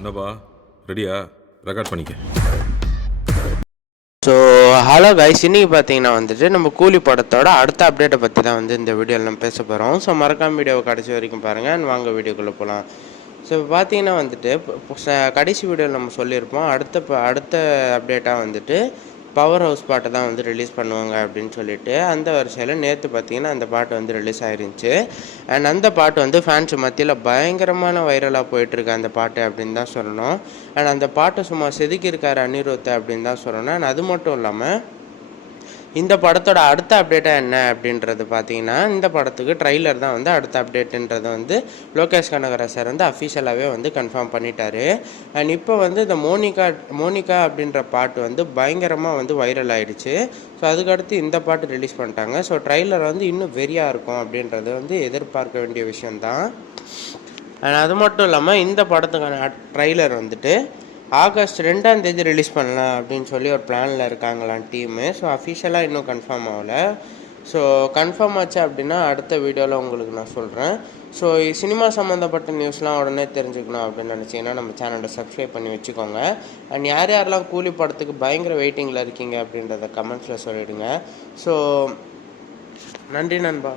என்னப்பா ரெடியா? ரெக்கார்ட் பண்ணிக்க. ஸோ ஹலோ கைஸ், இன்றைக்கி பார்த்தீங்கன்னா வந்துட்டு நம்ம கூலி படத்தோட அடுத்த அப்டேட்டை பற்றி தான் வந்து இந்த வீடியோவில் நம்ம பேச போகிறோம். ஸோ மறக்காம வீடியோவை கடைசி வரைக்கும் பாருங்கள் அண்ட் வாங்க வீடியோக்குள்ளே போகலாம். ஸோ இப்போ பார்த்தீங்கன்னா வந்துட்டு கடைசி வீடியோவில் நம்ம சொல்லியிருப்போம் அடுத்த அப்டேட்டாக வந்துட்டு பவர் ஹவுஸ் பாட்டை தான் வந்து ரிலீஸ் பண்ணுவாங்க அப்படின்னு சொல்லிட்டு, அந்த வரிசையில் நேற்று பார்த்தீங்கன்னா அந்த பாட்டு வந்து ரிலீஸ் ஆயிருந்துச்சு. அண்ட் அந்த பாட்டு வந்து ஃபேன்ஸ் மத்தியில் பயங்கரமான வைரலாக போயிட்டுருக்கு அந்த பாட்டு அப்படின்னு தான் சொல்லணும். அண்ட் அந்த பாட்டை சும்மா செதுக்கியிருக்காரு அனிருத் அப்படின்னு தான் சொல்லணும். அண்ட் அது மட்டும் இல்லாமல் இந்த படத்தோட அடுத்த அப்டேட்டாக என்ன அப்படின்றது பார்த்தீங்கன்னா, இந்த படத்துக்கு ட்ரைலர் தான் வந்து அடுத்த அப்டேட்டுன்றதை வந்து லோகேஷ் கனகராஜ் சார் வந்து அஃபிஷியலாகவே வந்து கன்ஃபார்ம் பண்ணிட்டாரு. அண்ட் இப்போ வந்து இந்த மோனிகா அப்படின்ற பாட்டு வந்து பயங்கரமாக வந்து வைரல் ஆகிடுச்சு. ஸோ அதுக்கடுத்து இந்த பாட்டு ரிலீஸ் பண்ணிட்டாங்க. ஸோ ட்ரைலர் வந்து இன்னும் வெறியாக இருக்கும் அப்படின்றது வந்து எதிர்பார்க்க வேண்டிய விஷயந்தான். அண்ட் அது மட்டும் இல்லாமல் இந்த படத்துக்கான ட்ரைலர் வந்துட்டு ஆகஸ்ட் 2ஆம் தேதி ரிலீஸ் பண்ணலாம் அப்படின்னு சொல்லி ஒரு பிளானில் இருக்காங்களாம் டீமு. ஸோ அஃபிஷியலாக இன்னும் கன்ஃபார்ம் ஆகலை. ஸோ கன்ஃபார்ம் ஆச்சு அப்படின்னா அடுத்த வீடியோவில் உங்களுக்கு நான் சொல்கிறேன். ஸோ சினிமா சம்மந்தப்பட்ட நியூஸ்லாம் உடனே தெரிஞ்சுக்கணும் அப்படின்னு நினச்சிங்கன்னா நம்ம சேனலை சப்ஸ்கிரைப் பண்ணி வச்சுக்கோங்க. அண்ட் யாரெல்லாம் கூலி படத்துக்கு பயங்கர வெயிட்டிங்கில் இருக்கீங்க அப்படின்றத கமெண்ட்ஸில் சொல்லிவிடுங்க. ஸோ நன்றி நண்பா.